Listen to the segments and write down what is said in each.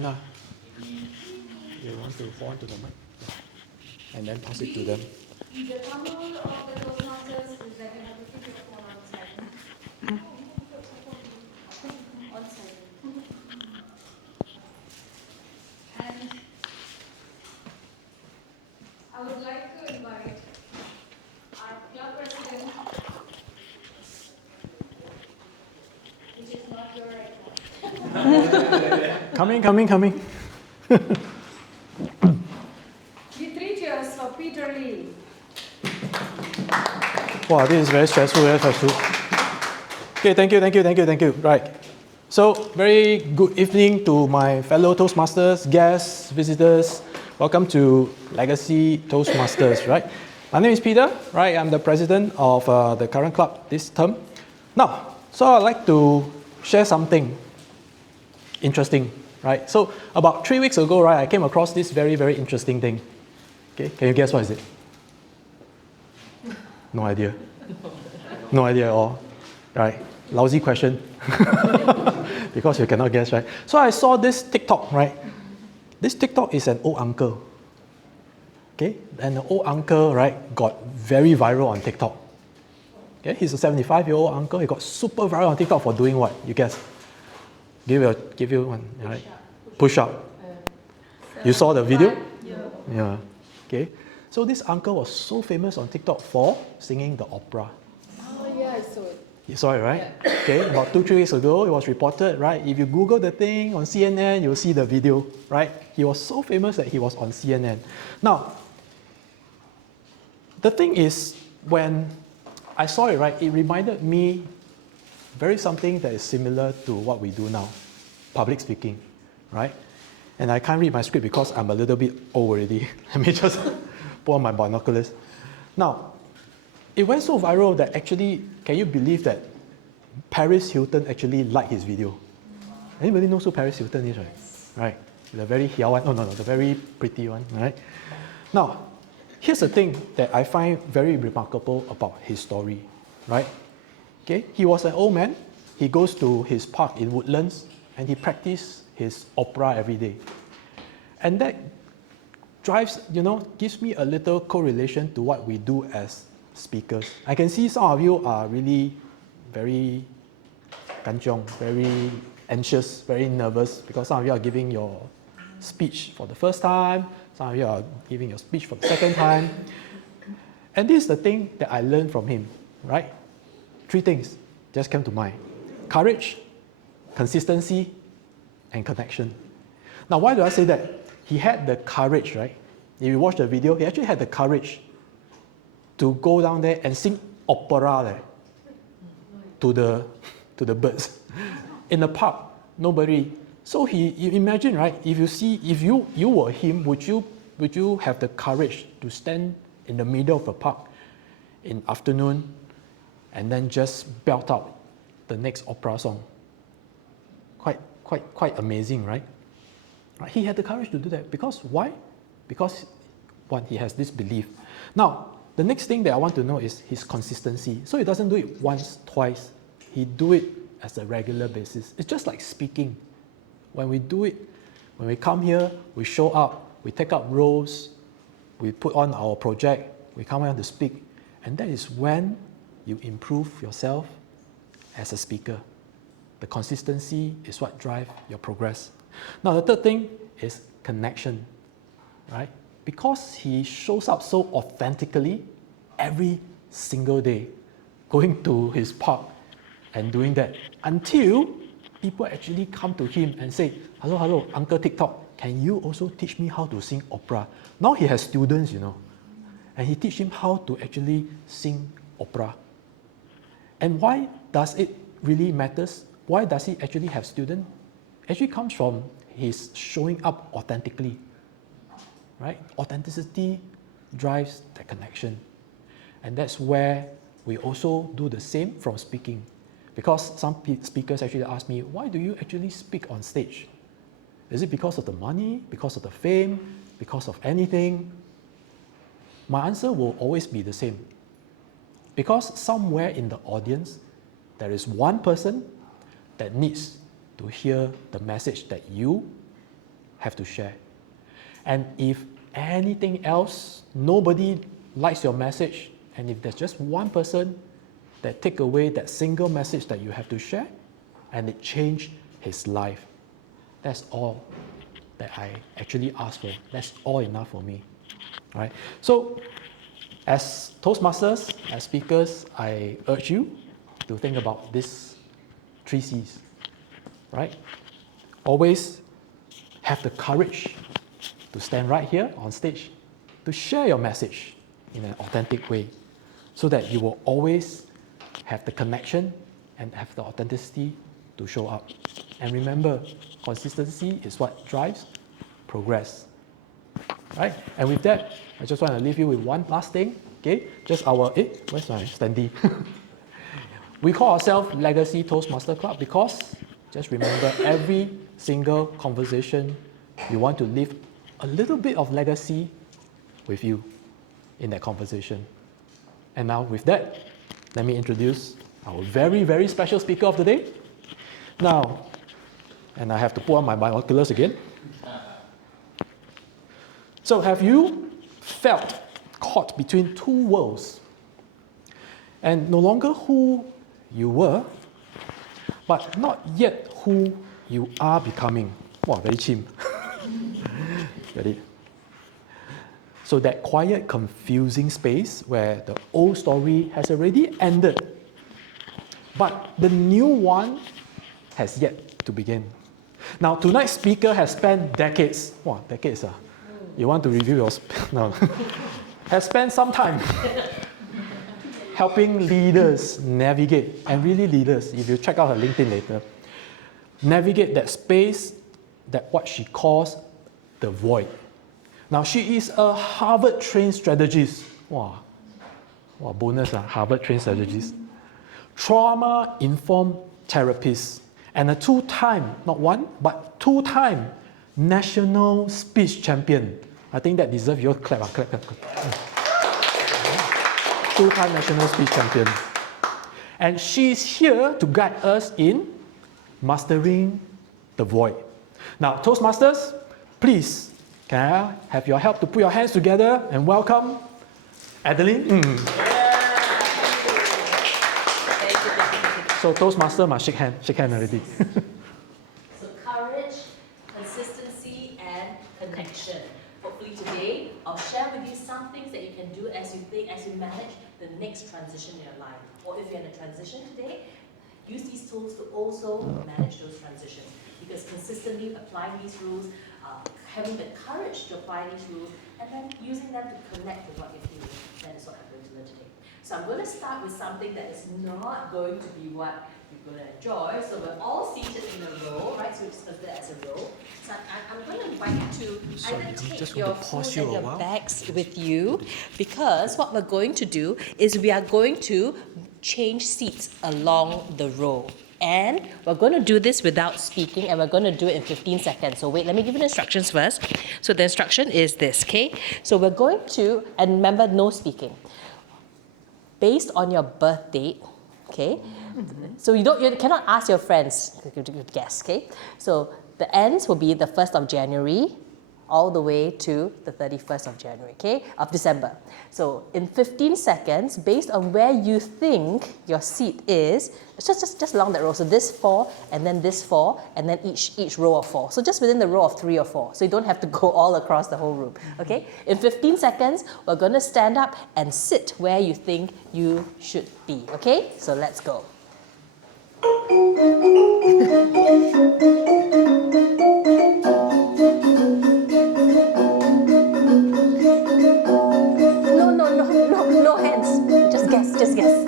Anna, you want to hold on to the mic? And then pass it to them. The tunnel of the Toastmasters is that you have to keep your phone on silent. On silent. And I would like to invite our club president, which is not your right now. Coming. The 3 cheers for Peter Lee. Wow, this is very stressful, Okay, thank you. Right. So, very good evening to my fellow Toastmasters, guests, visitors. Welcome to Legacy Toastmasters, right? My name is Peter, right? I'm the president of the current club this term. Now, so I'd like to share something interesting, right? So, about 3 weeks ago, right, I came across this very, very interesting thing. Okay, can you guess what is it? No idea. No idea at all. Right? Lousy question. Because you cannot guess, right? So I saw this TikTok, right? This TikTok is an old uncle. Okay? And the old uncle, right, got very viral on TikTok. Okay? He's a 75-year-old uncle. He got super viral on TikTok for doing what? You guess? Give you one, right? Push up. You saw the video? Yeah. Okay. So this uncle was so famous on TikTok for singing the opera. Oh, yeah, I saw it. You saw it, right? Yeah. Okay, about 2-3 weeks ago, it was reported, right? If you Google the thing on CNN, you'll see the video, right? He was so famous that he was on CNN. Now, the thing is, when I saw it, right, it reminded me very something that is similar to what we do now, public speaking, right? And I can't read my script because I'm a little bit old already. Let me just put on my binoculars. Now, it went so viral that actually, can you believe that Paris Hilton actually liked his video? Anybody knows who Paris Hilton is, right? Right. The very hiao one. No, the very pretty one, right? Now, here's the thing that I find very remarkable about his story, right? Okay, he was an old man. He goes to his park in Woodlands and he practices his opera every day. And that drives, gives me a little correlation to what we do as speakers. I can see some of you are really very kanchong, very anxious, very nervous because some of you are giving your speech for the first time, some of you are giving your speech for the second time. And this is the thing that I learned from him, right? 3 things just came to mind. Courage, consistency, and connection. Now, why do I say that? He had the courage, right? If you watch the video, he actually had the courage to go down there and sing opera there to the birds. In the park, nobody. So you imagine, right? If you were him, would you have the courage to stand in the middle of a park in afternoon and then just belt out the next opera song? Quite amazing, right? He had the courage to do that. Because why? Because one, he has this belief. Now, the next thing that I want to know is his consistency. So he doesn't do it once, twice. He do it as a regular basis. It's just like speaking. When we do it, when we come here, we show up, we take up roles, we put on our project, we come here to speak. And that is when you improve yourself as a speaker. The consistency is what drives your progress. Now, the third thing is connection, right? Because he shows up so authentically every single day, going to his park and doing that until people actually come to him and say, hello, Uncle TikTok, can you also teach me how to sing opera? Now he has students, and he teach him how to actually sing opera. And why does it really matters? Why does he actually have students? Actually comes from his showing up authentically, right? Authenticity drives the connection. And that's where we also do the same from speaking. Because some speakers actually ask me, why do you actually speak on stage? Is it because of the money, because of the fame, because of anything? My answer will always be the same. Because somewhere in the audience, there is one person that needs to hear the message that you have to share. And if anything else, nobody likes your message, and if there's just one person that take away that single message that you have to share, and it changed his life, that's all that I actually ask for. That's all enough for me. All right? So, as Toastmasters, as speakers, I urge you to think about these 3 C's. Right? Always have the courage to stand right here on stage, to share your message in an authentic way, so that you will always have the connection and have the authenticity to show up. And remember, consistency is what drives progress. Right? And with that, I just want to leave you with one last thing. Okay? Just our, where's my standee? We call ourselves Legacy Toastmaster Club because, just remember, every single conversation, you want to leave a little bit of legacy with you in that conversation. And now with that, let me introduce our very, very special speaker of the day. Now, and I have to put on my binoculars again. So have you felt caught between 2 worlds and no longer who you were, but not yet who you are becoming? Wow, very chim. Get it? So that quiet, confusing space where the old story has already ended, but the new one has yet to begin. Now, tonight's speaker has spent decades. Wow, decades. You want to review your... No. Has spent some time helping leaders navigate, and really leaders, if you check out her LinkedIn later, navigate that space, that what she calls the void. Now, she is a Harvard-trained strategist. Wow, bonus, Harvard-trained strategist. Trauma-informed therapist, and a 2-time, not one, but 2-time national speech champion. I think that deserves your clap. 2-time national speech champion. And she's here to guide us in mastering the void. Now, Toastmasters, please, can I have your help to put your hands together and welcome Adeline? So Toastmaster must shake hand already. So courage, consistency, and connection. Hopefully today, I'll share with you some things that you can do as you manage the next transition in your life. Or if you're in a transition today, use these tools to also manage those transitions. Because consistently applying these rules, having the courage to apply these rules, and then using them to connect with what you're feeling, that is what I'm going to learn today. So I'm going to start with something that is not going to be what you're going to enjoy. So we're all seated in a row, right? So we just consider that as a row. So I'm going to invite you to either take your phones and your bags with you, because what we're going to do is we are going to change seats along the row. And we're going to do this without speaking, and we're going to do it in 15 seconds. So wait, let me give you the instructions first. So the instruction is this, okay? So we're going to, and remember, no speaking. Based on your birth date, okay? So you cannot ask your friends to guess, okay? So the ends will be the 1st of January, all the way to the 31st of January, okay, of December. So in 15 seconds, based on where you think your seat is, just along that row. So this 4, and then this 4, and then each row of 4. So just within the row of 3 or 4. So you don't have to go all across the whole room, okay? In 15 seconds, we're going to stand up and sit where you think you should be, okay? So let's go. No hands. Just guess.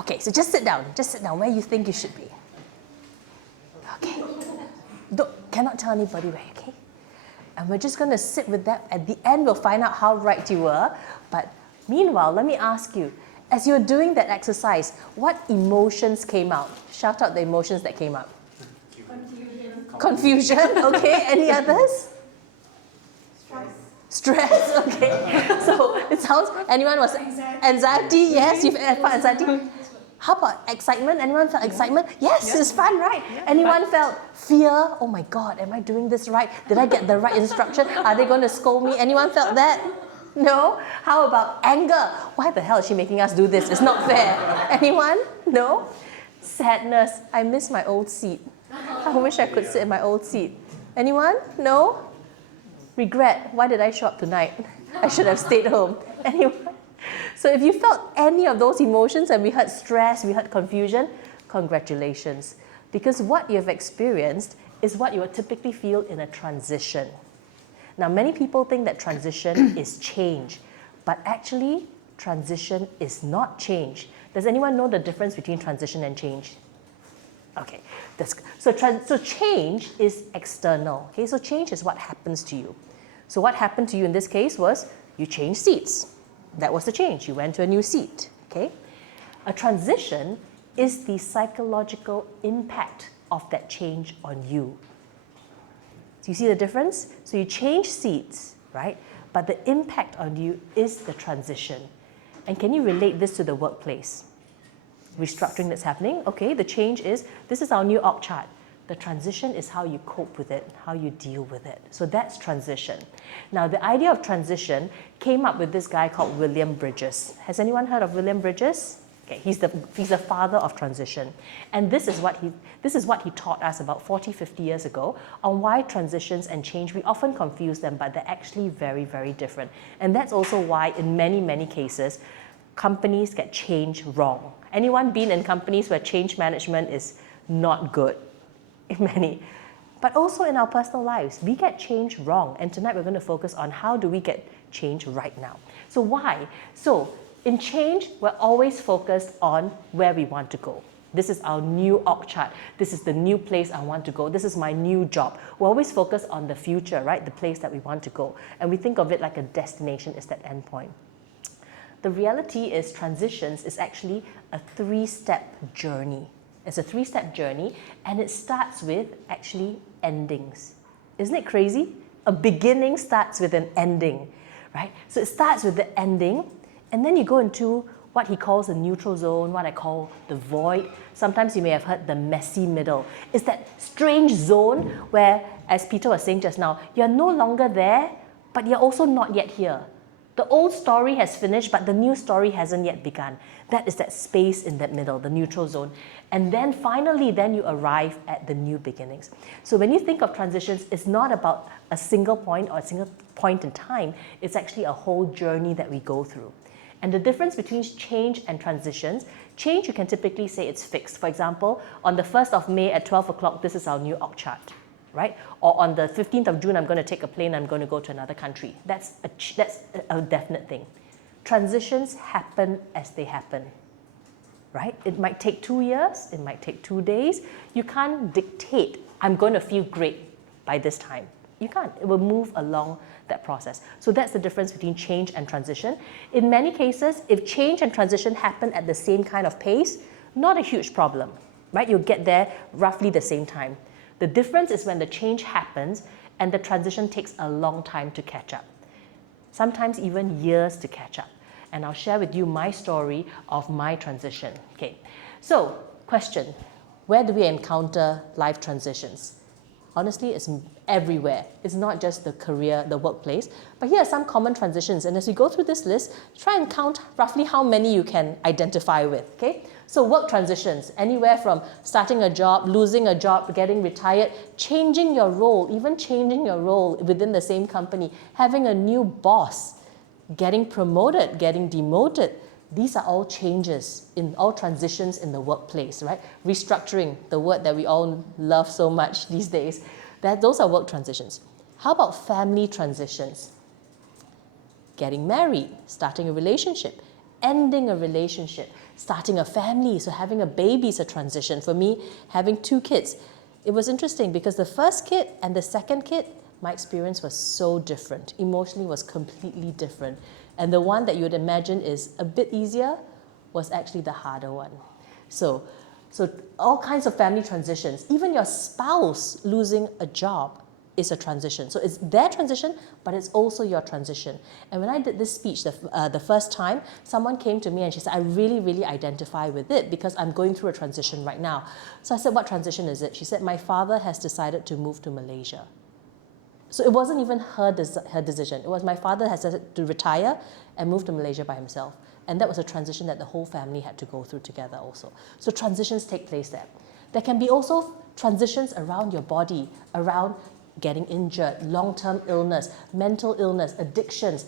Okay, so just sit down where you think you should be. Okay. Cannot tell anybody where, okay? And we're just going to sit with that. At the end, we'll find out how right you were. But meanwhile, let me ask you, as you're doing that exercise, what emotions came out? Shout out the emotions that came out. Confusion, okay. Any others? Stress, okay. So it sounds, anyone was anxiety, yes, you've felt anxiety. How about excitement? Anyone felt excitement? Yes, it's fun, right? Anyone felt fear? Oh my God, am I doing this right? Did I get the right instruction? Are they going to scold me? Anyone felt that? No? How about anger? Why the hell is she making us do this? It's not fair. Anyone? No? Sadness. I miss my old seat. I wish I could sit in my old seat. Anyone? No? Regret. Why did I show up tonight? I should have stayed home. Anyone? So if you felt any of those emotions, and we heard stress, we heard confusion, congratulations. Because what you've experienced is what you would typically feel in a transition. Now, many people think that transition is change, but actually, transition is not change. Does anyone know the difference between transition and change? Okay, so change is external. Okay, so change is what happens to you. So what happened to you in this case was you changed seats. That was the change. You went to a new seat. Okay, a transition is the psychological impact of that change on you. Do you see the difference? So you change seats, right? But the impact on you is the transition. And can you relate this to the workplace? Restructuring that's happening. Okay, the change is, this is our new org chart. The transition is how you cope with it, how you deal with it. So that's transition. Now, the idea of transition came up with this guy called William Bridges. Has anyone heard of William Bridges? Okay, he's the father of transition. And this is what he taught us about 40, 50 years ago on why transitions and change, we often confuse them, but they're actually very, very different. And that's also why in many, many cases, companies get change wrong. Anyone been in companies where change management is not good? Many. But also in our personal lives, we get change wrong. And tonight we're going to focus on how do we get change right now. So why? So in change, we're always focused on where we want to go. This is our new org chart. This is the new place I want to go. This is my new job. We're always focused on the future, right? The place that we want to go. And we think of it like a destination is that end point. The reality is transitions is actually a 3-step journey. It's a 3-step journey, and it starts with actually endings. Isn't it crazy? A beginning starts with an ending, right? So it starts with the ending, and then you go into what he calls the neutral zone, what I call the void. Sometimes you may have heard the messy middle. It's that strange zone where, as Peter was saying just now, you're no longer there, but you're also not yet here. The old story has finished, but the new story hasn't yet begun. That is that space in that middle, the neutral zone. And then finally, then you arrive at the new beginnings. So when you think of transitions, it's not about a single point or a single point in time. It's actually a whole journey that we go through. And the difference between change and transitions, change you can typically say it's fixed. For example, on the 1st of May at 12 o'clock, this is our new org chart. Right? Or on the 15th of June, I'm going to take a plane, I'm going to go to another country. That's a definite thing. Transitions happen as they happen, right? It might take 2 years, it might take 2 days. You can't dictate, I'm going to feel great by this time. You can't. It will move along that process. So that's the difference between change and transition. In many cases, if change and transition happen at the same kind of pace, not a huge problem, right? You'll get there roughly the same time. The difference is when the change happens and the transition takes a long time to catch up. Sometimes even years to catch up. And I'll share with you my story of my transition. Okay, so question, where do we encounter life transitions? Honestly, it's everywhere. It's not just the career, the workplace, but here are some common transitions. And as we go through this list, try and count roughly how many you can identify with, okay? So work transitions, anywhere from starting a job, losing a job, getting retired, changing your role, even changing your role within the same company, having a new boss, getting promoted, getting demoted. These are all changes, all transitions in the workplace, right? Restructuring, the word that we all love so much these days. Those are work transitions. How about family transitions? Getting married, starting a relationship, ending a relationship, starting a family, so having a baby is a transition. For me, having 2 kids, it was interesting because the first kid and the second kid, my experience was so different. Emotionally was completely different. And the one that you would imagine is a bit easier was actually the harder one. So all kinds of family transitions, even your spouse losing a job, is a transition. So it's their transition, but it's also your transition. And when I did this speech the first time, someone came to me and she said, I really, really identify with it because I'm going through a transition right now. So I said, what transition is it? She said, my father has decided to move to Malaysia. So it wasn't even her decision. It was my father has decided to retire and move to Malaysia by himself. And that was a transition that the whole family had to go through together also. So transitions take place there. There can be also transitions around your body, around getting injured, long-term illness, mental illness, addictions,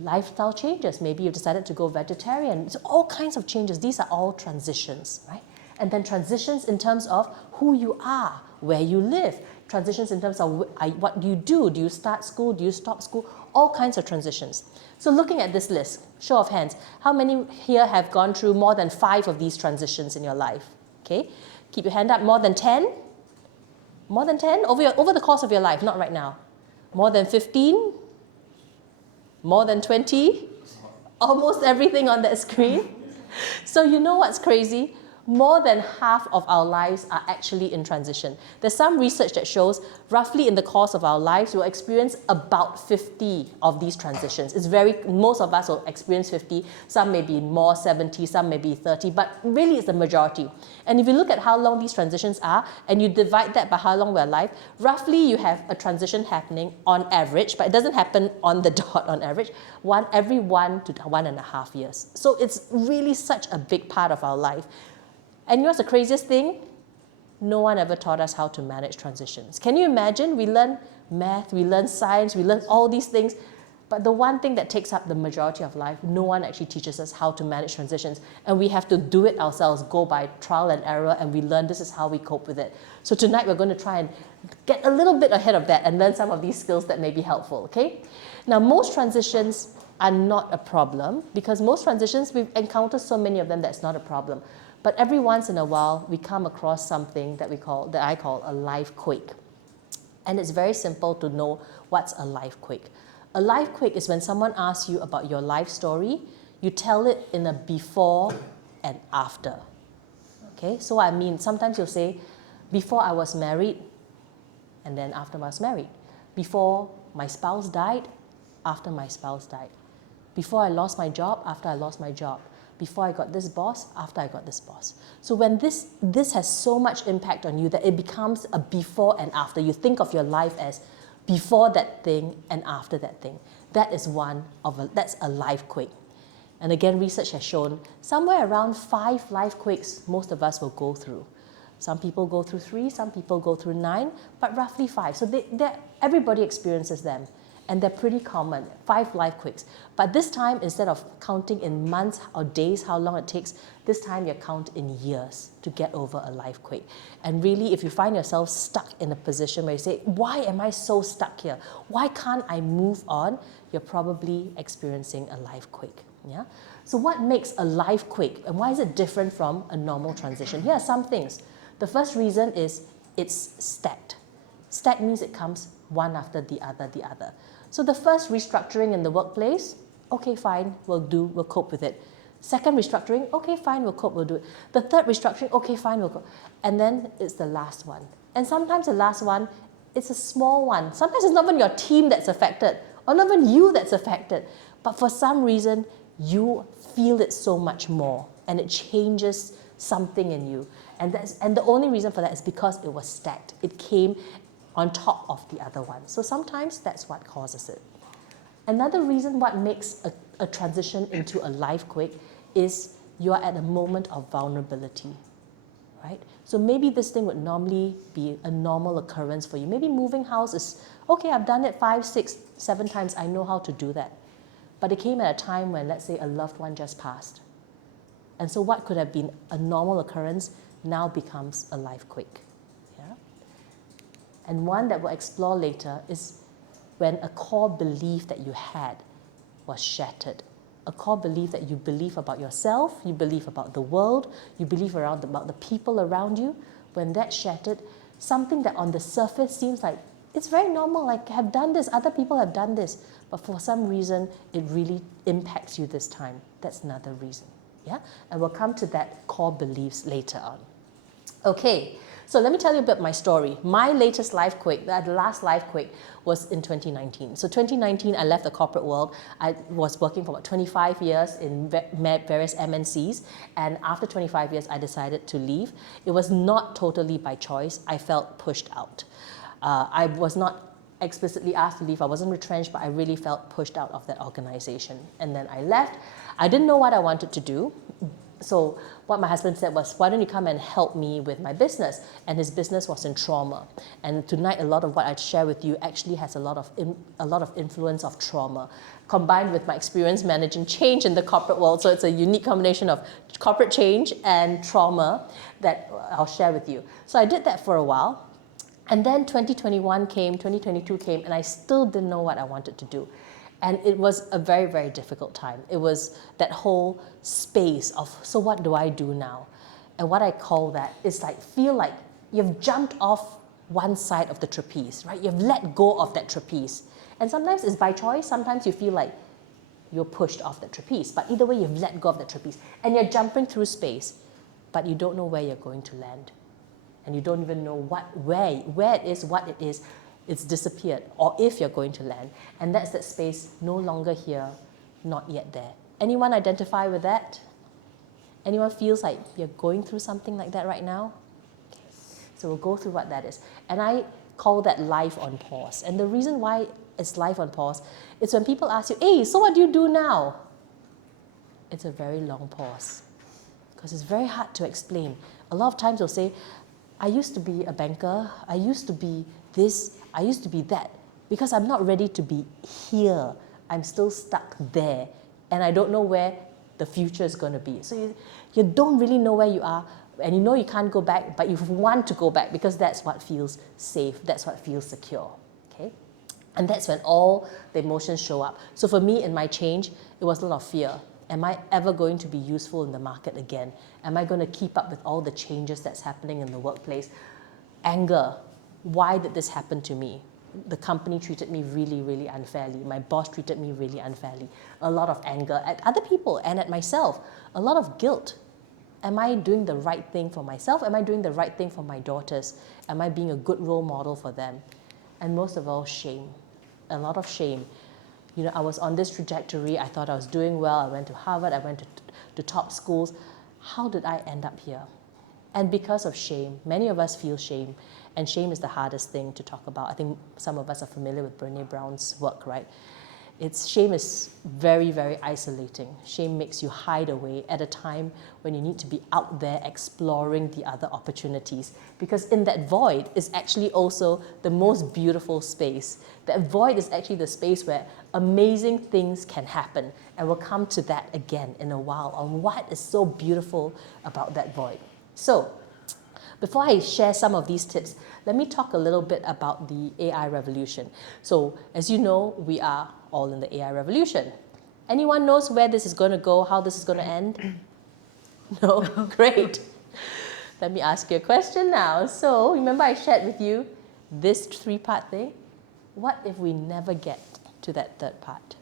lifestyle changes. Maybe you've decided to go vegetarian. So all kinds of changes. These are all transitions, right? And then transitions in terms of who you are, where you live, transitions in terms of what you do. Do you start school? Do you stop school? All kinds of transitions. So looking at this list, show of hands, how many here have gone through more than 5 of these transitions in your life? Okay, keep your hand up. More than 10? More than 10? Over the course of your life, not right now. More than 15? More than 20? Almost everything on that screen. So you know what's crazy? More than half of our lives are actually in transition. There's some research that shows roughly in the course of our lives, we'll experience about 50 of these transitions. Most of us will experience 50. Some may be more, 70, some may be 30, but really it's the majority. And if you look at how long these transitions are, and you divide that by how long we're alive, roughly you have a transition happening on average, but it doesn't happen on the dot on average, every 1 to 1.5 years. So it's really such a big part of our life. And you know what's the craziest thing? No one ever taught us how to manage transitions. Can you imagine? We learn math, we learn science, we learn all these things, but the one thing that takes up the majority of life, no one actually teaches us how to manage transitions. And we have to do it ourselves, go by trial and error, and we learn this is how we cope with it. So tonight we're going to try and get a little bit ahead of that and learn some of these skills that may be helpful, okay? Now, most transitions are not a problem because most transitions, we've encountered so many of them that's not a problem. But every once in a while, we come across something that I call a life quake. And it's very simple to know what's a life quake. A life quake is when someone asks you about your life story, you tell it in a before and after. Okay, so I mean, sometimes you'll say, before I was married, and then after I was married. Before my spouse died, after my spouse died. Before I lost my job, after I lost my job. Before I got this boss, after I got this boss. So when this has so much impact on you that it becomes a before and after, you think of your life as before that thing and after that thing. That's a life quake. And again, research has shown somewhere around 5 life quakes most of us will go through. Some people go through 3, some people go through 9, but roughly 5. So everybody experiences them. And they're pretty common, 5 life quakes. But this time, instead of counting in months or days, how long it takes, this time you count in years to get over a life quake. And really, if you find yourself stuck in a position where you say, why am I so stuck here? Why can't I move on? You're probably experiencing a life quake. Yeah? So what makes a life quake? And why is it different from a normal transition? Here are some things. The first reason is it's stacked. Stacked means it comes one after the other, the other. So the first restructuring in the workplace, okay, fine, we'll cope with it. Second restructuring, okay, fine, we'll do it. The third restructuring, okay, fine, we'll cope. And then it's the last one. And sometimes the last one, it's a small one. Sometimes it's not even your team that's affected, or not even you that's affected. But for some reason, you feel it so much more, and it changes something in you. And the only reason for that is because it was stacked. It came on top of the other one. So sometimes that's what causes it. Another reason what makes a transition into a life quake is you're at a moment of vulnerability, right? So maybe this thing would normally be a normal occurrence for you. Maybe moving house is, okay, I've done it 5, 6, 7 times, I know how to do that. But it came at a time when, let's say, a loved one just passed. And so what could have been a normal occurrence now becomes a life quake. And one that we'll explore later is when a core belief that you had was shattered. A core belief that you believe about yourself, you believe about the world, you believe about the people around you. When that's shattered, something that on the surface seems like it's very normal, like I have done this, other people have done this, but for some reason it really impacts you this time. That's another reason. Yeah? And we'll come to that core beliefs later on. Okay. So let me tell you a bit my story. My latest life quake, the last life quake, was in 2019. So 2019, I left the corporate world. I was working for about 25 years in various MNCs, and after 25 years, I decided to leave. It was not totally by choice. I felt pushed out. I was not explicitly asked to leave. I wasn't retrenched, but I really felt pushed out of that organization. And then I left. I didn't know what I wanted to do. So what my husband said was, why don't you come and help me with my business? And his business was in trauma. And tonight, a lot of what I share with you actually has a lot of influence of trauma, combined with my experience managing change in the corporate world. So it's a unique combination of corporate change and trauma that I'll share with you. So I did that for a while. And then 2021 came, 2022 came, and I still didn't know what I wanted to do. And it was a very, very difficult time. It was that whole space of, so what do I do now? And what I call that is like, feel like you've jumped off one side of the trapeze, right? You've let go of that trapeze. And sometimes it's by choice. Sometimes you feel like you're pushed off the trapeze. But either way, you've let go of the trapeze. And you're jumping through space, but you don't know where you're going to land. And you don't even know where it is, what it is. It's disappeared, or if you're going to land. And that's that space, no longer here, not yet there. Anyone identify with that? Anyone feels like you're going through something like that right now? Okay. So we'll go through what that is. And I call that life on pause. And the reason why it's life on pause is when people ask you, hey, so what do you do now? It's a very long pause, because it's very hard to explain. A lot of times they'll say, I used to be a banker, I used to be this, I used to be that, because I'm not ready to be here. I'm still stuck there, and I don't know where the future is going to be. So you don't really know where you are, and you know you can't go back, but you want to go back because that's what feels safe, that's what feels secure, okay? And that's when all the emotions show up. So for me, in my change, it was a lot of fear. Am I ever going to be useful in the market again? Am I going to keep up with all the changes that's happening in the workplace? Anger. Why did this happen to me? The company treated me really, really unfairly. My boss treated me really unfairly. A lot of anger at other people and at myself. A lot of guilt. Am I doing the right thing for myself? Am I doing the right thing for my daughters? Am I being a good role model for them? And most of all, shame. A lot of shame. You know, I was on this trajectory. I thought I was doing well. I went to Harvard. I went to top schools. How did I end up here? And because of shame, many of us feel shame. And shame is the hardest thing to talk about. I think some of us are familiar with Brené Brown's work, right? Shame is very, very isolating. Shame makes you hide away at a time when you need to be out there exploring the other opportunities. Because in that void is actually also the most beautiful space. That void is actually the space where amazing things can happen. And we'll come to that again in a while on what is so beautiful about that void. So, before I share some of these tips, let me talk a little bit about the AI revolution. So, as you know, we are all in the AI revolution. Anyone knows where this is going to go, how this is going to end? No? Great. Let me ask you a question now. So, remember I shared with you this three-part thing? What if we never get to that third part?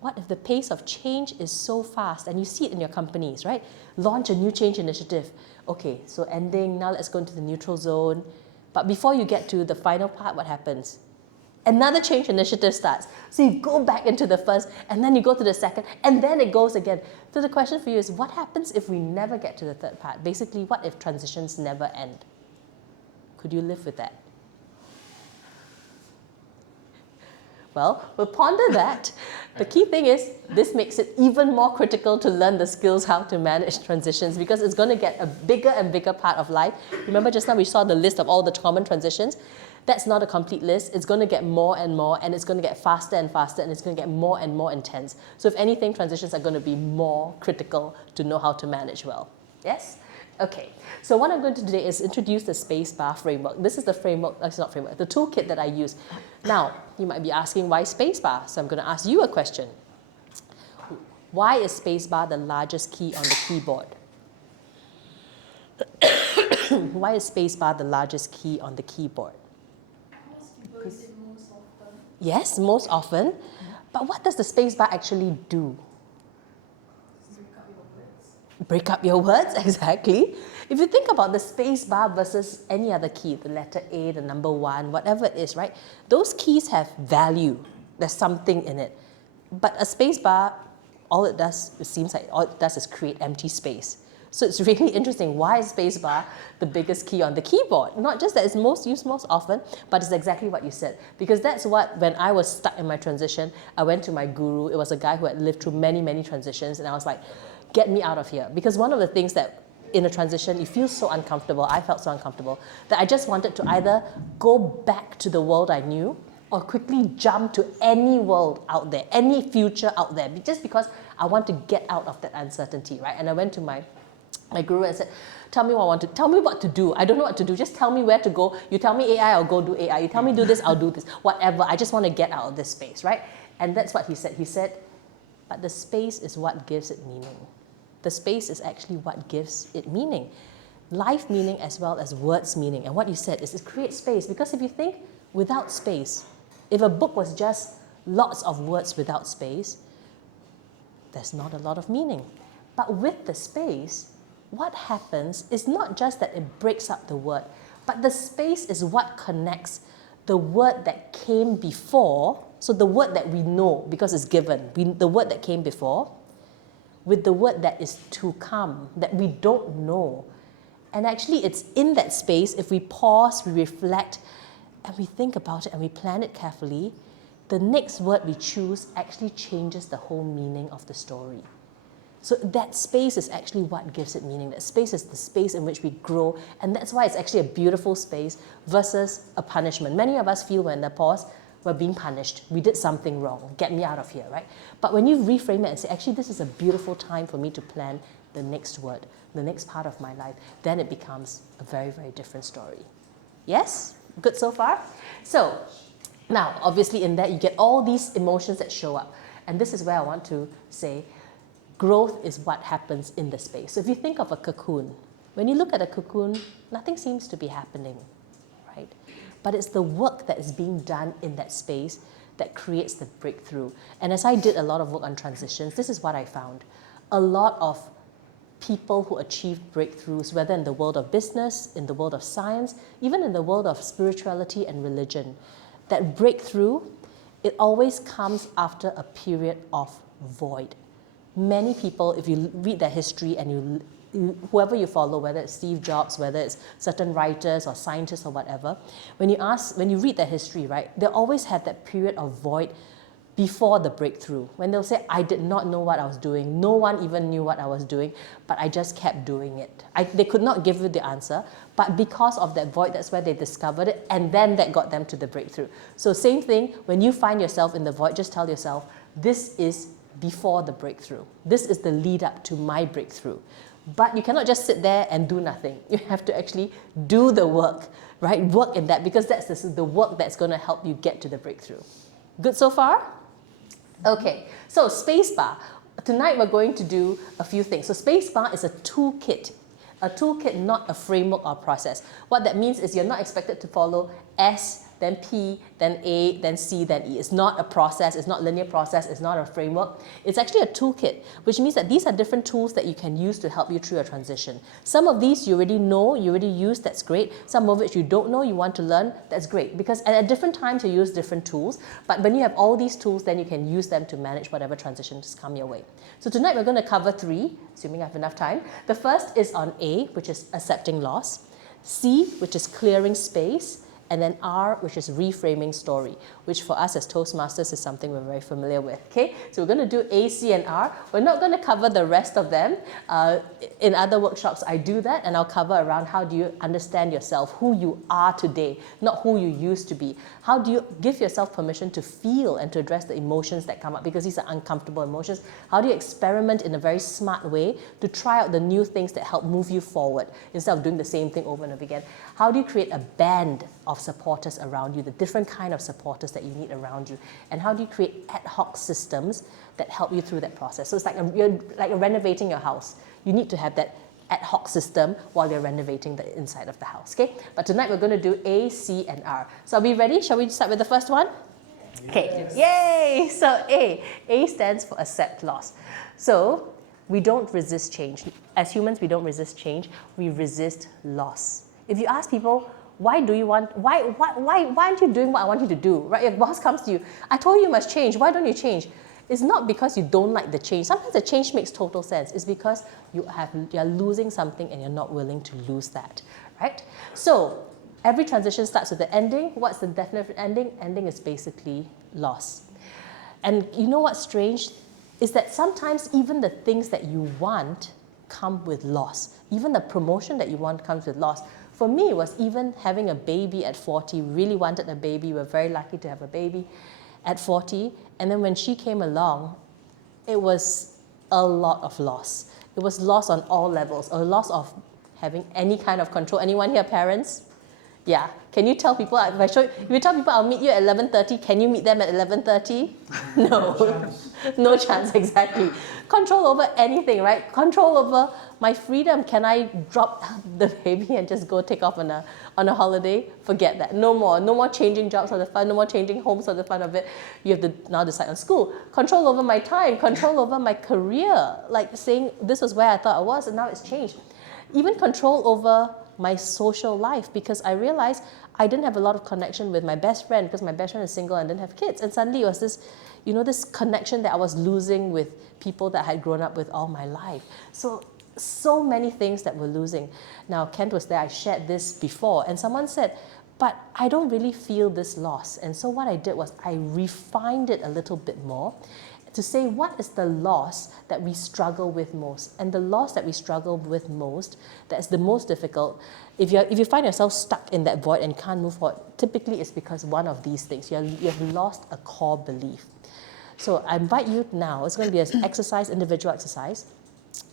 What if the pace of change is so fast, and you see it in your companies, right? Launch a new change initiative. Okay, so ending, now let's go into the neutral zone. But before you get to the final part, what happens? Another change initiative starts. So you go back into the first, and then you go to the second, and then it goes again. So the question for you is, what happens if we never get to the third part? Basically, what if transitions never end? Could you live with that? Well, we'll ponder that. The key thing is, this makes it even more critical to learn the skills how to manage transitions, because it's going to get a bigger and bigger part of life. Remember just now we saw the list of all the common transitions? That's not a complete list. It's going to get more and more, and it's going to get faster and faster, and it's going to get more and more intense. So if anything, transitions are going to be more critical to know how to manage well. Yes? Okay, so what I'm going to do today is introduce the spacebar framework. This is the framework, it's not framework, the toolkit that I use. Now, you might be asking, why spacebar? So I'm going to ask you a question. Why is spacebar the largest key on the keyboard? Why is spacebar the largest key on the keyboard? Most people use it most often. Yes, most often. But what does the spacebar actually do? Break up your words. break up your words, exactly. If you think about the space bar versus any other key, the letter A, the number 1, whatever it is, right? Those keys have value. There's something in it. But a space bar, all it does, it seems like all it does is create empty space. So it's really interesting. Why is space bar the biggest key on the keyboard? Not just that it's most used most often, but it's exactly what you said. Because that's what, when I was stuck in my transition, I went to my guru. It was a guy who had lived through many, many transitions. And I was like, get me out of here. Because one of the things that in a transition, you feel so uncomfortable, I felt so uncomfortable, that I just wanted to either go back to the world I knew or quickly jump to any world out there, any future out there, just because I want to get out of that uncertainty, right? And I went to my guru and said, tell me what to do. I don't know what to do. Just tell me where to go. You tell me AI, I'll go do AI. You tell me do this, I'll do this. Whatever. I just want to get out of this space, right? And that's what he said. He said, but the space is what gives it meaning. The space is actually what gives it meaning. Life meaning as well as words meaning. And what you said is it creates space. Because if you think without space, if a book was just lots of words without space, there's not a lot of meaning. But with the space, what happens is not just that it breaks up the word, but the space is what connects the word that came before, so the word that we know because it's given, the word that came before, with the word that is to come, that we don't know. And actually it's in that space, if we pause, we reflect, and we think about it and we plan it carefully, the next word we choose actually changes the whole meaning of the story. So that space is actually what gives it meaning. That space is the space in which we grow, and that's why it's actually a beautiful space versus a punishment. Many of us feel when they're paused, we're being punished. We did something wrong. Get me out of here, right? But when you reframe it and say, actually, this is a beautiful time for me to plan the next word, the next part of my life, then it becomes a very, very different story. Yes? Good so far? So now, obviously in that, you get all these emotions that show up. And this is where I want to say, growth is what happens in the space. So if you think of a cocoon, when you look at a cocoon, nothing seems to be happening, right? But it's the work that is being done in that space that creates the breakthrough. And as I did a lot of work on transitions, this is what I found. A lot of people who achieved breakthroughs, whether in the world of business, in the world of science, even in the world of spirituality and religion, that breakthrough, it always comes after a period of void. Many people, if you read their history and whoever you follow, whether it's Steve Jobs, whether it's certain writers or scientists or whatever, when you read their history, right, they always have that period of void before the breakthrough, when they'll say, I did not know what I was doing, no one even knew what I was doing, but I just kept doing it. They could not give you the answer, but because of that void, that's where they discovered it, and then that got them to the breakthrough. So same thing, when you find yourself in the void, just tell yourself, this is before the breakthrough. This is the lead up to my breakthrough. But you cannot just sit there and do nothing. You have to actually do the work, right? Work in that, because that's the work that's going to help you get to the breakthrough. Good so far? Okay, so spacebar. Tonight we're going to do a few things. So spacebar is a toolkit, not a framework or process. What that means is you're not expected to follow S, then P, then A, then C, then E. It's not a process, it's not linear process, it's not a framework. It's actually a toolkit, which means that these are different tools that you can use to help you through your transition. Some of these you already know, you already use, that's great. Some of which you don't know, you want to learn, that's great. Because at different times you use different tools, but when you have all these tools, then you can use them to manage whatever transitions come your way. So tonight we're going to cover 3, assuming I have enough time. The first is on A, which is accepting loss, C, which is clearing space, and then R, which is reframing story, which for us as Toastmasters is something we're very familiar with, okay? So we're going to do A, C, and R. We're not going to cover the rest of them. In other workshops, I do that, and I'll cover around how do you understand yourself, who you are today, not who you used to be. How do you give yourself permission to feel and to address the emotions that come up, because these are uncomfortable emotions. How do you experiment in a very smart way to try out the new things that help move you forward instead of doing the same thing over and over again? How do you create a band of supporters around you, the different kind of supporters that you need around you? And how do you create ad hoc systems that help you through that process? So it's like you're renovating your house. You need to have that ad hoc system while you're renovating the inside of the house, okay? But tonight we're going to do A, C, and R. So are we ready? Shall we start with the first one? Okay, yay! So A stands for accept loss. So We don't resist change. As humans, we don't resist change. We resist loss. If you ask people, why aren't you doing what I want you to do? Right? Your boss comes to you, I told you must change. Why don't you change? It's not because you don't like the change. Sometimes the change makes total sense. It's because you're losing something and you're not willing to lose that, right? So every transition starts with the ending. What's the definite ending? Ending is basically loss. And you know what's strange? Is that sometimes even the things that you want come with loss. Even the promotion that you want comes with loss. For me, it was even having a baby at 40, really wanted a baby. We were very lucky to have a baby at 40. And then when she came along, it was a lot of loss. It was loss on all levels, a loss of having any kind of control. Anyone here parents? Yeah. Can you tell people, if you tell people I'll meet you at 11:30, can you meet them at 11:30? No. No chance, exactly. Control over anything, right? Control over my freedom. Can I drop the baby and just go take off on a holiday? Forget that. No more. No more changing jobs for the fun. No more changing homes for the fun of it. You have to now decide on school. Control over my time. Control over my career. Like saying this was where I thought I was and now it's changed. Even control over my social life, because I realized I didn't have a lot of connection with my best friend because my best friend is single and didn't have kids. And suddenly it was this, this connection that I was losing with people that I had grown up with all my life. So many things that we're losing. Now, Kent was there, I shared this before, and someone said, but I don't really feel this loss. And so what I did was I refined it a little bit more to say, what is the loss that we struggle with most? And the loss that we struggle with most, that's the most difficult, if you find yourself stuck in that void and can't move forward, typically it's because one of these things, you have lost a core belief. So I invite you now, it's going to be an exercise, individual exercise.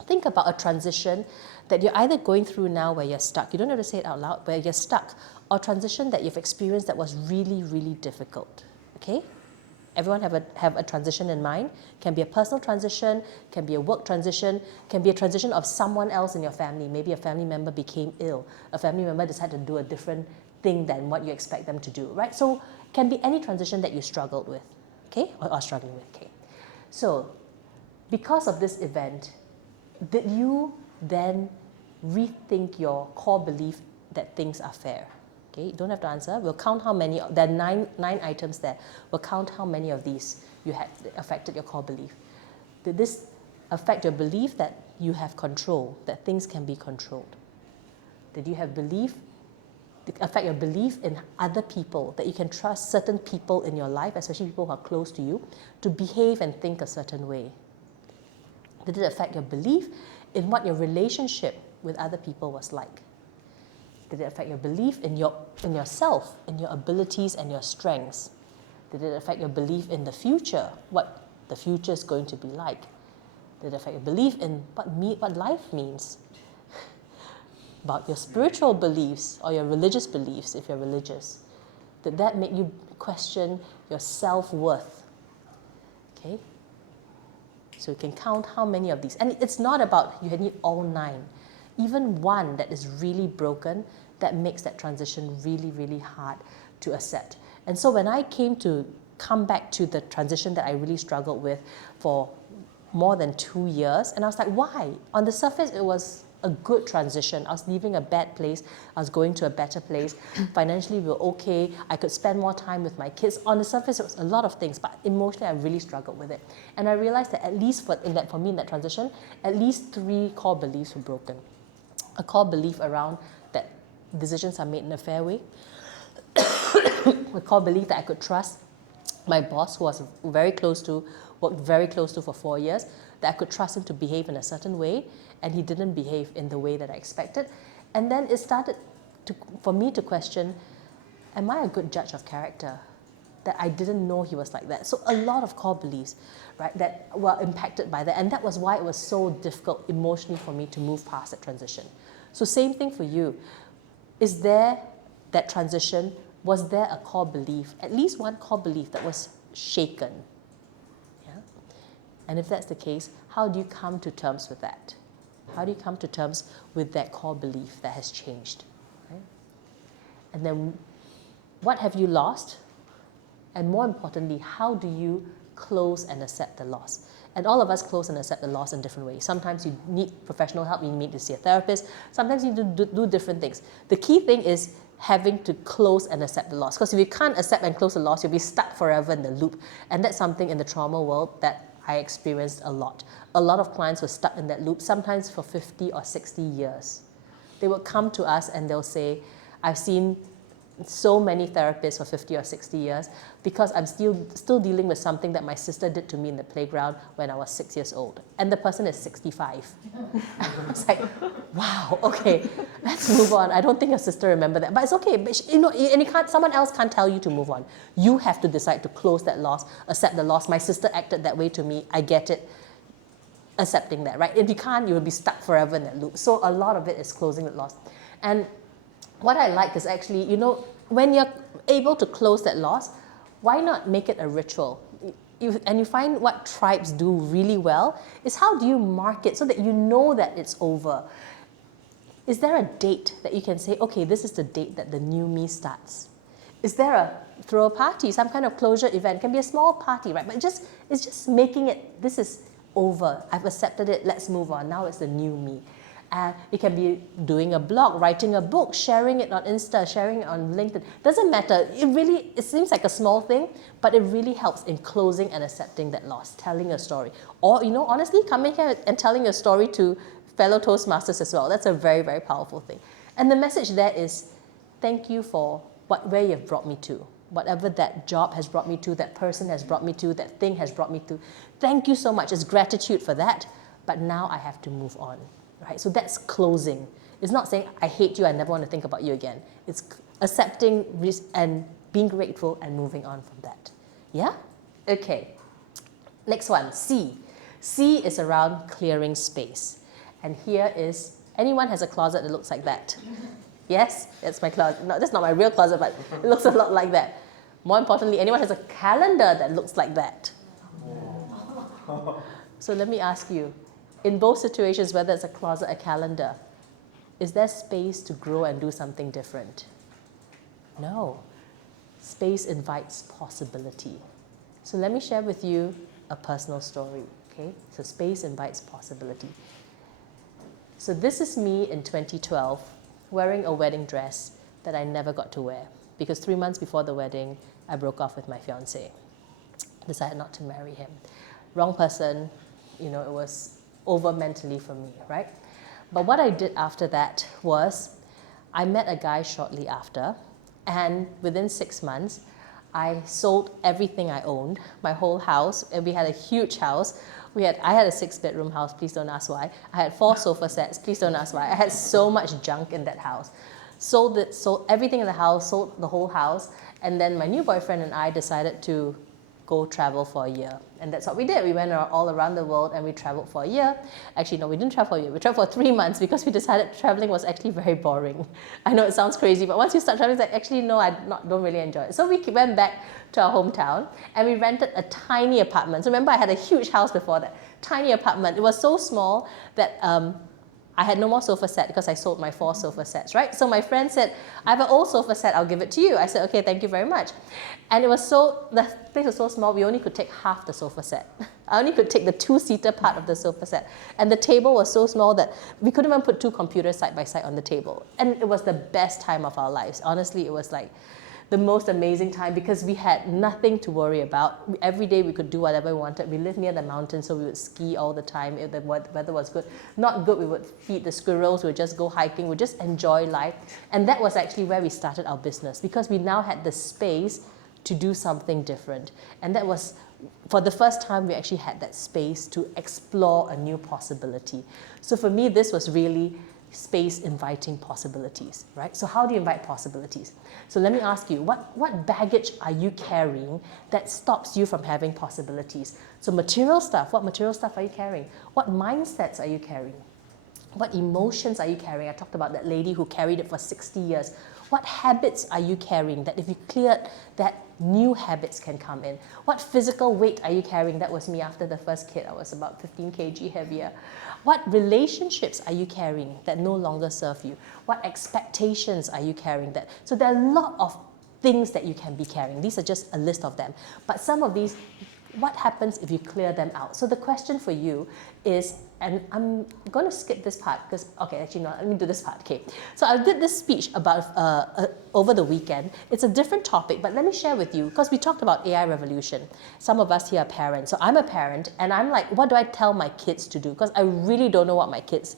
Think about a transition that you're either going through now where you're stuck, you don't have to say it out loud, where you're stuck, or transition that you've experienced that was really, really difficult, okay? Everyone have a transition in mind. Can be a personal transition, can be a work transition, can be a transition of someone else in your family. Maybe a family member became ill. A family member decided to do a different thing than what you expect them to do, right? So it can be any transition that you struggled with, okay? Or are struggling with, okay? So because of this event, did you then rethink your core belief that things are fair? Okay, you don't have to answer. We'll count how many. There are nine items there. We'll count how many of these you had affected your core belief. Did this affect your belief that you have control, that things can be controlled? Did you have belief, affect your belief in other people, that you can trust certain people in your life, especially people who are close to you, to behave and think a certain way? Did it affect your belief in what your relationship with other people was like? Did it affect your belief in yourself, in your abilities and your strengths? Did it affect your belief in the future, what the future is going to be like? Did it affect your belief in what life means? About your spiritual beliefs or your religious beliefs, if you're religious? Did that make you question your self-worth? Okay? So you can count how many of these. And it's not about you need all 9. Even one that is really broken, that makes that transition really, really hard to accept. And so when I came to come back to the transition that I really struggled with for more than 2 years, and I was like, why? On the surface, it was a good transition. I was leaving a bad place. I was going to a better place. Financially, we were okay. I could spend more time with my kids. On the surface, it was a lot of things, but emotionally, I really struggled with it. And I realized that at least for me in that transition, at least 3 core beliefs were broken. A core belief around that decisions are made in a fair way. A core belief that I could trust my boss, who I was worked very close to for 4 years, that I could trust him to behave in a certain way, and he didn't behave in the way that I expected. And then it started for me to question, am I a good judge of character? That I didn't know he was like that. So a lot of core beliefs, right, that were impacted by that. And that was why it was so difficult emotionally for me to move past that transition. So same thing for you. Is there that transition? Was there a core belief, at least one core belief that was shaken? Yeah? And if that's the case, how do you come to terms with that? How do you come to terms with that core belief that has changed? Right? And then what have you lost? And more importantly, how do you close and accept the loss. And all of us close and accept the loss in different ways. Sometimes you need professional help, you need to see a therapist. Sometimes you do different things. The key thing is having to close and accept the loss. Because if you can't accept and close the loss, you'll be stuck forever in the loop. And that's something in the trauma world that I experienced a lot. A lot of clients were stuck in that loop, sometimes for 50 or 60 years. They would come to us and they'll say, I've seen so many therapists for 50 or 60 years because I'm still dealing with something that my sister did to me in the playground when I was 6 years old. And the person is 65. I was like, wow, okay, let's move on. I don't think your sister remembered that, but it's okay. But and someone else can't tell you to move on. You have to decide to close that loss, accept the loss. My sister acted that way to me. I get it. Accepting that, right? If you can't, you will be stuck forever in that loop. So a lot of it is closing the loss. And what I like is actually, when you're able to close that loss, why not make it a ritual? And you find what tribes do really well is how do you mark it so that you know that it's over? Is there a date that you can say, okay, this is the date that the new me starts? Is there throw a party, some kind of closure event? It can be a small party, right? But it's just making it, this is over. I've accepted it, let's move on. Now it's the new me. It can be doing a blog, writing a book, sharing it on Insta, sharing it on LinkedIn. Doesn't matter. It seems like a small thing, but it really helps in closing and accepting that loss, telling a story. Or, honestly, coming here and telling your story to fellow Toastmasters as well. That's a very, very powerful thing. And the message there is, thank you for where you've brought me to. Whatever that job has brought me to, that person has brought me to, that thing has brought me to. Thank you so much. It's gratitude for that. But now I have to move on. Right? So that's closing. It's not saying, I hate you, I never want to think about you again. It's accepting and being grateful and moving on from that. Yeah? Okay. Next one, C. C is around clearing space. And here is, anyone has a closet that looks like that? Yes? That's my closet. No, that's not my real closet, but it looks a lot like that. More importantly, anyone has a calendar that looks like that? So let me ask you, in both situations, whether it's a closet or calendar, is there space to grow and do something different? No. Space invites possibility. So let me share with you a personal story, okay? So space invites possibility. So this is me in 2012 wearing a wedding dress that I never got to wear because 3 months before the wedding, I broke off with my fiancé. Decided not to marry him. Wrong person, it was over mentally for me, right? But what I did after that was I met a guy shortly after, and within 6 months, I sold everything I owned, my whole house, and we had a huge house. I had a 6-bedroom house, please don't ask why. I had 4 sofa sets, please don't ask why. I had so much junk in that house. Sold everything in the house, sold the whole house, and then my new boyfriend and I decided to go travel for a year. And that's what we did. We went all around the world and we traveled for a year. Actually, no, we didn't travel for a year. We traveled for 3 months because we decided traveling was actually very boring. I know it sounds crazy, but once you start traveling, it's like, actually, no, don't really enjoy it. So we went back to our hometown and we rented a tiny apartment. So remember, I had a huge house before that. Tiny apartment. It was so small that I had no more sofa set because I sold my 4 sofa sets, right? So my friend said, I have an old sofa set, I'll give it to you. I said, okay, thank you very much. And the place was so small, we only could take half the sofa set. I only could take the 2-seater part of the sofa set. And the table was so small that we couldn't even put 2 computers side by side on the table. And it was the best time of our lives. Honestly, it was like the most amazing time because we had nothing to worry about. Every day we could do whatever we wanted. We lived near the mountains, so we would ski all the time if the weather was good. Not good, we would feed the squirrels, we would just go hiking, we would just enjoy life. And that was actually where we started our business because we now had the space to do something different. And that was, for the first time, we actually had that space to explore a new possibility. So for me, this was really space inviting possibilities, right? So how do you invite possibilities? So let me ask you, what baggage are you carrying that stops you from having possibilities? So material stuff, what material stuff are you carrying? What mindsets are you carrying? What emotions are you carrying? I talked about that lady who carried it for 60 years. What habits are you carrying that if you cleared that, new habits can come in? What physical weight are you carrying? That was me after the first kid. I was about 15 kg heavier. What relationships are you carrying that no longer serve you? What expectations are you carrying that? So there are a lot of things that you can be carrying. These are just a list of them. But some of these What happens if you clear them out? So the question for you is, and I'm going to skip this part because, okay, actually no, let me do this part. Okay, so I did this speech about over the weekend. It's a different topic, but let me share with you, because we talked about AI revolution. Some of us here are parents. So I'm a parent and I'm like, what do I tell my kids to do? Because I really don't know what my kids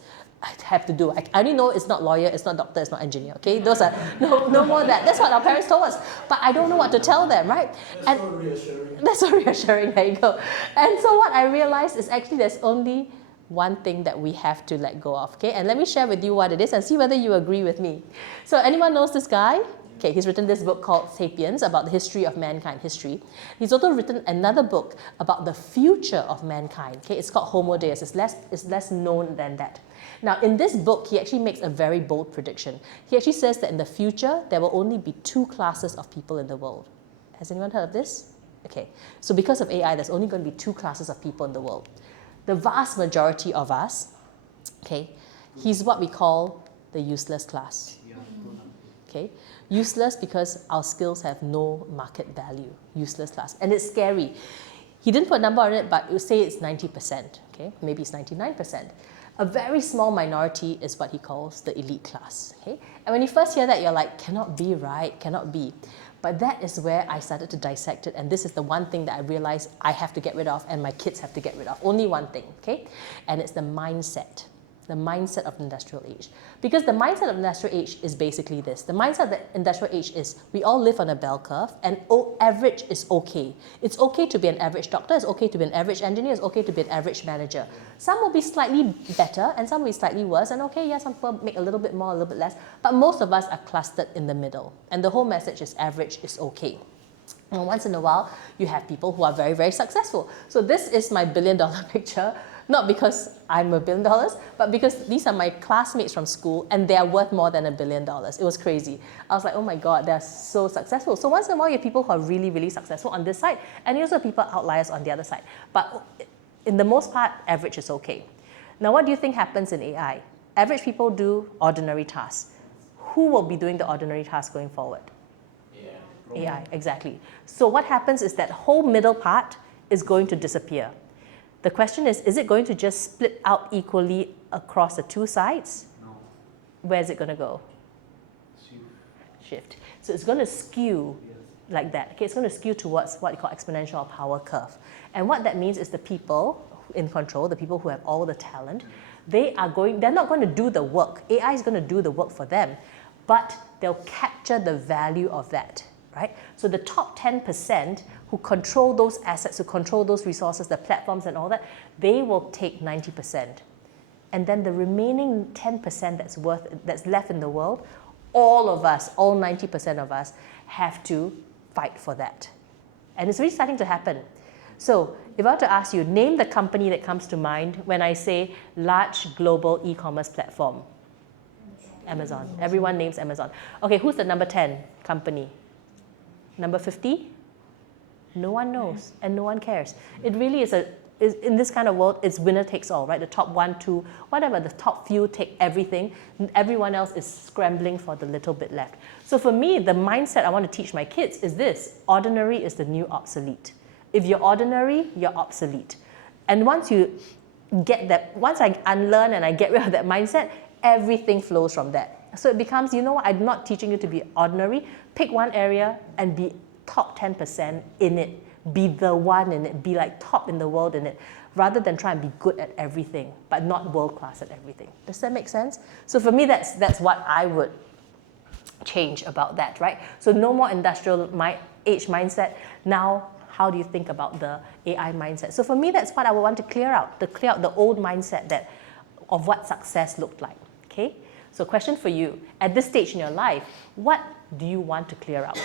have to do. I only know it's not lawyer, it's not doctor, it's not engineer, okay? Those are, no more of that. That's what our parents told us. But I don't know what to tell them, right? That's so reassuring. That's so reassuring, there you go. And so what I realized is actually there's only one thing that we have to let go of, okay? And let me share with you what it is and see whether you agree with me. So anyone knows this guy? Okay, he's written this book called Sapiens about the history of mankind history. He's also written another book about the future of mankind. Okay, it's called Homo Deus. It's less known than that. Now, in this book, he actually makes a very bold prediction. He actually says that in the future, there will only be 2 classes of people in the world. Has anyone heard of this? Okay, so because of AI, there's only going to be 2 classes of people in the world. The vast majority of us, okay, he's what we call the useless class. Okay, useless because our skills have no market value. Useless class, and it's scary. He didn't put a number on it, but we'll say it's 90%. Okay, maybe it's 99%. A very small minority is what he calls the elite class. Okay, and when you first hear that, you're like, cannot be, right? Cannot be. But that is where I started to dissect it, and this is the one thing that I realized I have to get rid of, and my kids have to get rid of. Only one thing, okay? And it's the mindset of the industrial age. Because the mindset of the industrial age is basically this. The mindset of the industrial age is we all live on a bell curve, and average is okay. It's okay to be an average doctor, it's okay to be an average engineer, it's okay to be an average manager. Some will be slightly better, and some will be slightly worse, and okay, yeah, some people make a little bit more, a little bit less, but most of us are clustered in the middle. And the whole message is average is okay. And once in a while, you have people who are very, very successful. So this is my $1 billion picture. Not because I'm $1 billion, but because these are my classmates from school and they are worth more than $1 billion. It was crazy. I was like, oh my God, they're so successful. So once in a while, you have people who are really, really successful on this side, and you also have people outliers on the other side. But in the most part, average is okay. Now, what do you think happens in AI? Average people do ordinary tasks. Who will be doing the ordinary tasks going forward? AI, exactly. So what happens is that whole middle part is going to disappear. The question is it going to just split out equally across the 2 sides? No. Where is it going to go? Shift. So it's going to skew like that. Okay, it's going to skew towards what you call exponential power curve. And what that means is the people in control, the people who have all the talent, they're not going to do the work. AI is going to do the work for them, but they'll capture the value of that. Right? So the top 10% who control those assets, who control those resources, the platforms and all that, they will take 90%. And then the remaining 10% that's left in the world, all of us, all 90% of us, have to fight for that. And it's really starting to happen. So if I were to ask you, name the company that comes to mind when I say large global e-commerce platform. Amazon. Everyone names Amazon. Okay, who's the number 10 company? Number 50? No one knows and no one cares. It really is in this kind of world, it's winner takes all, right? The top 1, 2, whatever, the top few take everything. Everyone else is scrambling for the little bit left. So for me, the mindset I want to teach my kids is this: ordinary is the new obsolete. If you're ordinary, you're obsolete. And once you get that, once I unlearn and I get rid of that mindset, everything flows from that. So it becomes, you know what, I'm not teaching you to be ordinary. Pick one area and be top 10% in it. Be the one in it. Be like top in the world in it. Rather than try and be good at everything, but not world class at everything. Does that make sense? So for me, that's what I would change about that, right? So no more industrial age mindset. Now, how do you think about the AI mindset? So for me, that's what I would want to clear out the old mindset of what success looked like, okay? So question for you, at this stage in your life, what do you want to clear out?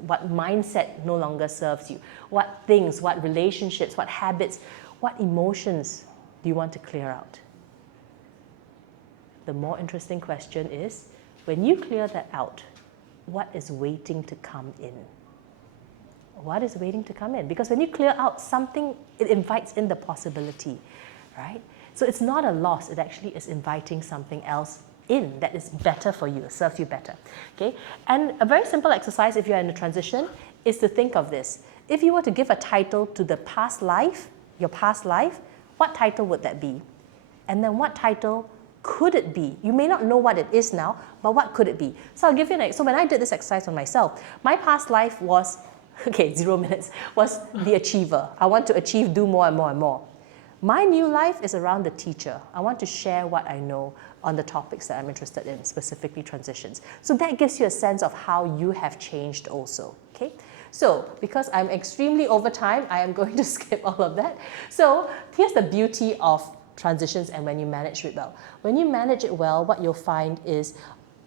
What mindset no longer serves you? What things, what relationships, what habits, what emotions do you want to clear out? The more interesting question is, when you clear that out, what is waiting to come in? What is waiting to come in? Because when you clear out something, it invites in the possibility, right? So it's not a loss, it actually is inviting something else in that is better for you, serves you better, okay? And a very simple exercise if you're in a transition is to think of this. If you were to give a title to the past life, your past life, what title would that be? And then what title could it be? You may not know what it is now, but what could it be? So I'll give you so when I did this exercise on myself, my past life was, 0 minutes, was the achiever. I want to achieve, do more and more and more. My new life is around the teacher. I want to share what I know on the topics that I'm interested in, specifically transitions. So that gives you a sense of how you have changed also, okay? So, because I'm extremely over time, I am going to skip all of that. So, here's the beauty of transitions and when you manage it well. When you manage it well, what you'll find is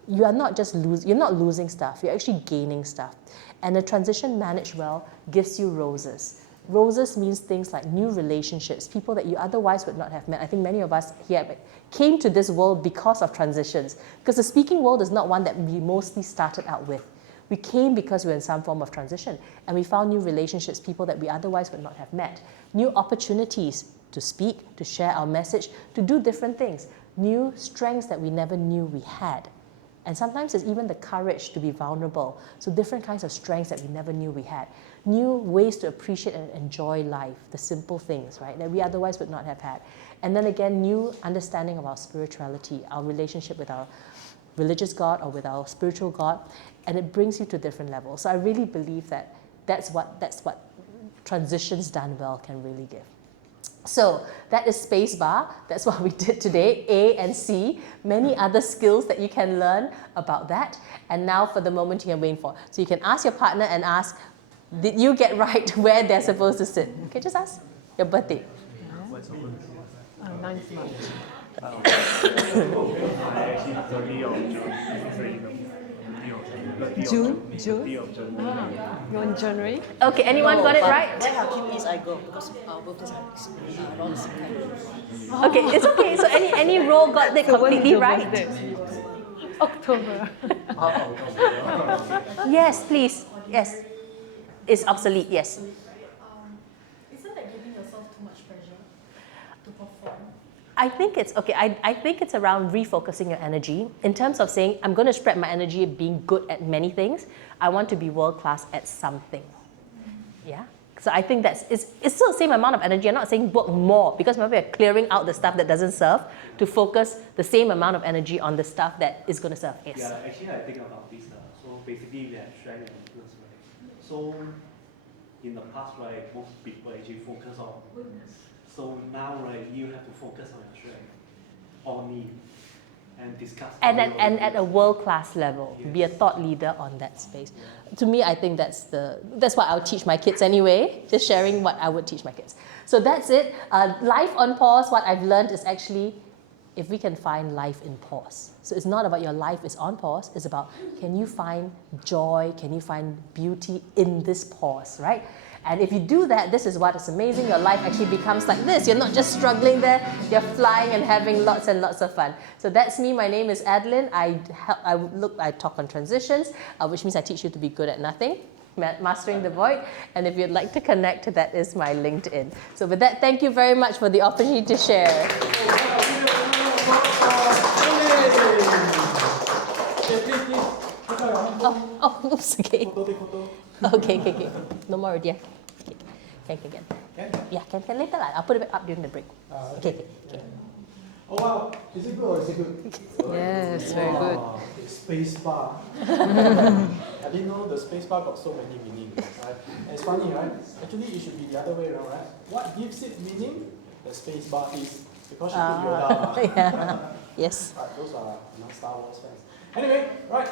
you are not just you're not losing stuff, you're actually gaining stuff. And the transition managed well gives you roses. Roses means things like new relationships, people that you otherwise would not have met. I think many of us here came to this world because of transitions, because the speaking world is not one that we mostly started out with. We came because we were in some form of transition, and we found new relationships, people that we otherwise would not have met, new opportunities to speak, to share our message, to do different things, new strengths that we never knew we had. And sometimes it's even the courage to be vulnerable, so different kinds of strengths that we never knew we had, new ways to appreciate and enjoy life, the simple things, right, that we otherwise would not have had. And then again, new understanding of our spirituality, our relationship with our religious God or with our spiritual God, and it brings you to different levels. So I really believe that that's what transitions done well can really give. So that is spacebar. That's what we did today, A and C. Many other skills that you can learn about that. And now for the moment you can wait for. So you can ask your partner and ask, did you get right where they're supposed to sit? Okay, just ask. Your birthday. 9th March. June? You're in January? Okay, anyone got it right? Where Hakim is, I go because our birthdays are around the same time. Okay, it's okay. So any role got it completely right? October. Yes, please. Yes. It's obsolete, yes. Isn't that giving yourself too much pressure to perform? I think it's okay. I think it's around refocusing your energy in terms of saying, I'm going to spread my energy being good at many things. I want to be world class at something. Yeah. So I think it's still the same amount of energy. I'm not saying work more because maybe we're clearing out the stuff that doesn't serve to focus the same amount of energy on the stuff that is going to serve. Yes. Yeah, actually I think about this. So basically we have strength and weakness, right? So in the past, right, most people actually focus on weakness. So now, right, you have to focus on your strength or need and discuss. And at a world-class level, yes. Be a thought leader on that space. Yeah. To me, I think that's what I'll teach my kids anyway, just sharing what I would teach my kids. So that's it. Life on pause, what I've learned is actually if we can find life in pause. So it's not about your life is on pause, it's about can you find joy, can you find beauty in this pause, right? And if you do that, this is what is amazing. Your life actually becomes like this. You're not just struggling there, you're flying and having lots and lots of fun. So that's me. My name is Adeline. I talk on transitions, which means I teach you to be good at nothing, mastering the void. And if you'd like to connect, that is my LinkedIn. So with that, thank you very much for the opportunity to share. Oops, okay. Okay. No more already. Can. Yeah, can later. I'll put it up during the break. Okay. Oh wow, is it good or is it good? Yes, very good. Space bar. I didn't know the space bar got so many meanings, right? And it's funny, right? Actually, it should be the other way around, right? What gives it meaning? The space bar is because you put Yoda. Yeah. Yes. Right, those are Star Wars fans. Anyway, right.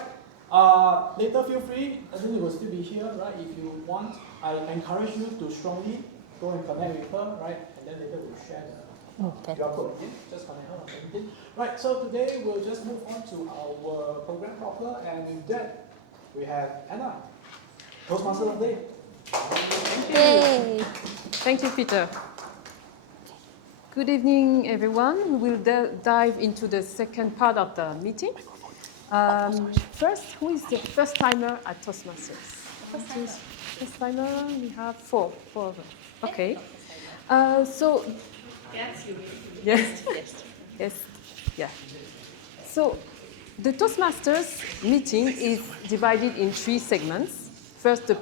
Later, feel free. I think you will still be here, right? If you want, I encourage you to strongly go and connect with her, right? And then later we'll share the QR code again. Just connect her on LinkedIn. Right. So today we'll just move on to our program proper, and with that we have Anna, Toastmaster of the Day. Yay! Thank you, Peter. Good evening, everyone. We will dive into the second part of the meeting. First, who is the first timer at Toastmasters? First timer, we have four of them. Okay. So. Yes. Yeah. So, the Toastmasters meeting is divided in 3 segments. First, the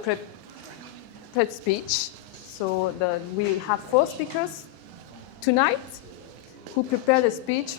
prepared speech. So we'll have 4 speakers tonight who prepared a speech